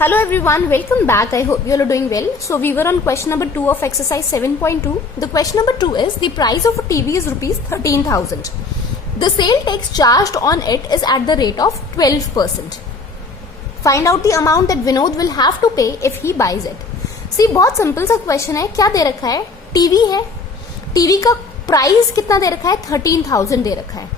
Hello everyone, welcome back. I hope you all are doing well. So we were on question number 2 of exercise 7.2. The question number 2 is the price of a TV is rupees 13,000. The sale tax charged on it is at the rate of 12%. Find out the amount that Vinod will have to pay if he buys it. See, बहुत simple सा question है. क्या दे रखा है? TV है. TV का price कितना दे रखा है? 13,000 दे रखा है.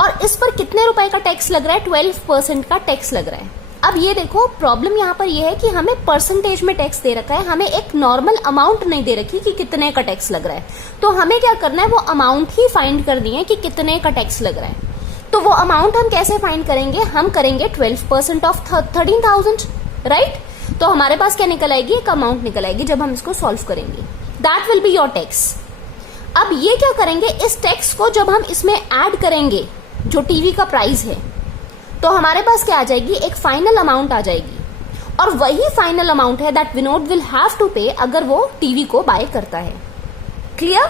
और इस पर कितने रुपए का टैक्स लग रहा है? 12% का टैक्स लग रहा है. अब ये देखो, प्रॉब्लम यहाँ पर ये है कि हमें परसेंटेज में टैक्स दे रखा है, हमें एक नॉर्मल अमाउंट नहीं दे रखी कि कितने का टैक्स लग रहा है. तो हमें क्या करना है, वो अमाउंट ही फाइंड करनी है कि कितने का टैक्स लग रहा है. तो वो अमाउंट हम कैसे फाइंड करेंगे? हम करेंगे 12% ऑफ 13,000, राइट. तो हमारे पास क्या निकल आएगी? एक अमाउंट निकल आएगी जब हम इसको सॉल्व करेंगे. That will be your tax. अब ये क्या करेंगे, इस टैक्स को जब हम इसमें ऐड करेंगे जो टीवी का प्राइस है, तो हमारे पास क्या आ जाएगी? एक फाइनल अमाउंट आ जाएगी. और वही फाइनल अमाउंट है that Vinod will have to pay अगर वो टीवी को बाय करता है. क्लियर?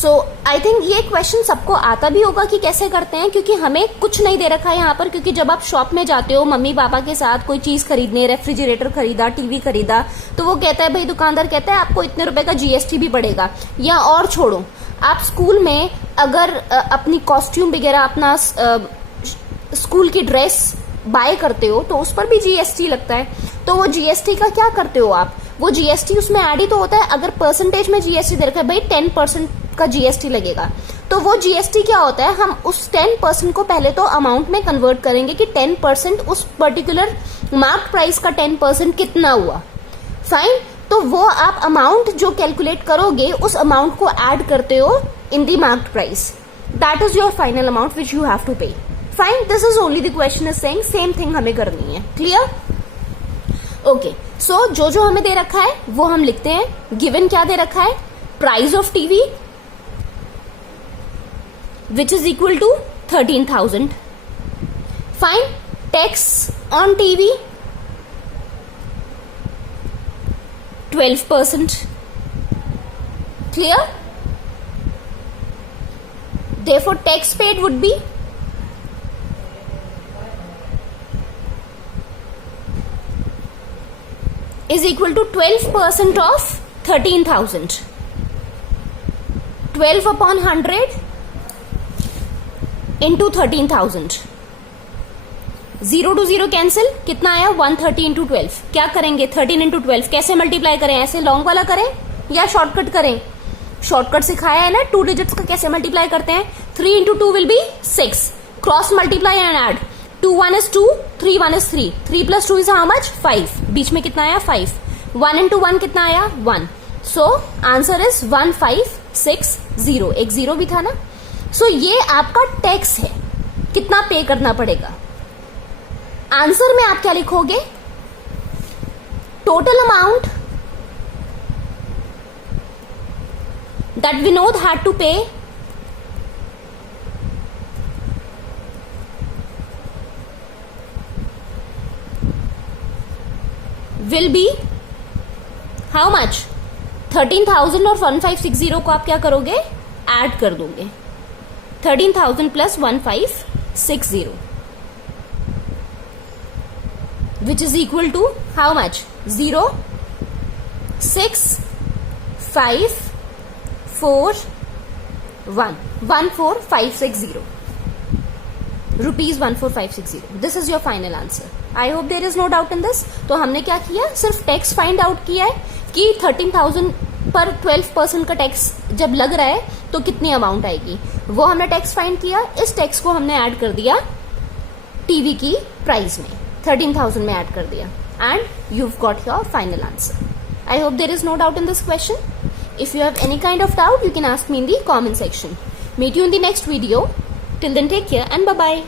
सो आई थिंक ये क्वेश्चन सबको आता भी होगा कि कैसे करते हैं, क्योंकि हमें कुछ नहीं दे रखा है यहाँ पर. क्योंकि जब आप शॉप में जाते हो मम्मी पापा के साथ कोई चीज खरीदने, रेफ्रिजरेटर खरीदा, टीवी खरीदा, तो वो कहता है, भाई दुकानदार कहता है आपको इतने रुपए का जीएसटी भी पड़ेगा. या और छोड़ो, आप स्कूल में अगर अपनी कॉस्ट्यूम वगैरह, अपना स्कूल की ड्रेस बाय करते हो तो उस पर भी जीएसटी लगता है. तो वो जीएसटी का क्या करते हो आप? वो जीएसटी उसमें ऐड ही तो होता है. अगर परसेंटेज में जीएसटी दे रखा है, भाई 10% का जीएसटी लगेगा, तो वो जीएसटी क्या होता है? हम उस 10% को पहले तो अमाउंट में कन्वर्ट करेंगे कि 10% उस पर्टिकुलर मार्क प्राइस का 10% कितना हुआ. फाइन. तो वो आप अमाउंट जो कैलकुलेट करोगे उस अमाउंट को ऐड करते हो in the marked price. That is your final amount which you have to pay. Fine. This is only the question is saying same thing हमें करनी है. क्लियर? ओके. सो जो हमें दे रखा है वो हम लिखते हैं. गिवन क्या दे रखा है? Price of TV which is equal to 13,000. Fine. Tax on TV 12%. Clear? Therefore, tax paid would be is equal to 12% of 13,000. 12 upon 100 into 13,000. 0 to 0 cancel. कितना आया? 130 इंटू 12. क्या करेंगे? 13 इंटू 12 कैसे मल्टीप्लाई करें? ऐसे लॉन्ग वाला करें या शॉर्टकट करें? शॉर्टकट सिखाया है ना, 2 डिजिट्स का कैसे मल्टीप्लाई करते हैं. 3 into 2 will be 6. Cross multiply and add. 2 1 is 2, 3 1 is 3. 3 plus 2 is how much? 5. बीच में कितना आया? 5. 1 into 1 कितना आया? 1. So answer is 1560. एक 0 भी था ना. So ये आपका टैक्स है. कितना पे करना पड़ेगा? आंसर में आप क्या लिखोगे? Total amount that Vinod had to pay will be how much? 13,000 और 1560 को आप क्या करोगे? ऐड कर दोगे. 13,000 plus 1560 which is equal to how much? 0 6 5 4 1 14560 rupees 14560. This is your final answer. I hope there is no doubt in this. तो हमने क्या किया? सिर्फ टैक्स फाइंड आउट किया है कि 13,000 पर 12% का टैक्स जब लग रहा है तो कितनी अमाउंट आएगी, वो हमने टैक्स फाइंड किया. इस टैक्स को हमने ऐड कर दिया टीवी की प्राइस में, 13,000 में ऐड कर दिया, and you've got your final answer. I hope there is no doubt in this question. If you have any kind of doubt, you can ask me in the comment section. Meet you in the next video. Till then, take care and bye-bye.